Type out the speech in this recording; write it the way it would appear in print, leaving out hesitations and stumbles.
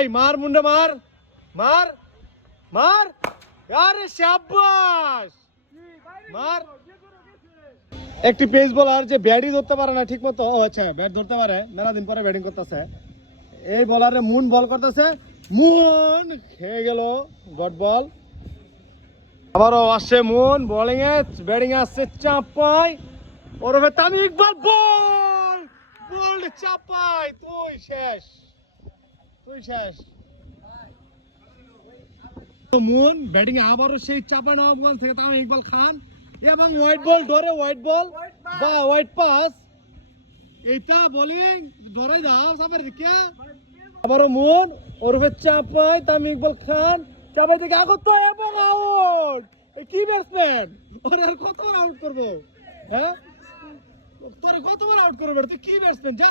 ভাই মার মুন্ডা মার মার মার আরে শাবাশ মার। একটি পেস বোলার যে ব্যাটই ধরতে পারে না ঠিক মতো, আচ্ছা ব্যাট ধরতে পারে, মেলা দিন পরে ব্যাটিং করতেছে। এই বলারে মুন বল করতেছে, মুন খেয়ে গেল ডট বল। আবারও আসছে মুন বোলিং এ, ব্যাটিং এ আসছে চাপাই ওরফে তামিম ইকবাল, বল বল চাপাই, তুই শেষ তুই শেষ। মুন ব্যাটিং এ আবারও সেই চাপাই নবাবগঞ্জ থেকে তামিম ইকবাল খান এবং হোয়াইট বল ধরে, হোয়াইট বল বা হোয়াইট পাস, এইটা বোলিং ধরে দাও সাবার দিকে। আবারও মুন ওরফে চাপাই তামিম ইকবাল খান, চাপাই থেকে আগত এবং আউট। কি ব্যাটসম্যান, ওর আর কতবার আউট করবো? হ্যাঁ তোর কতবার আউট করবে? তুই কি ব্যাটসম্যান, যা।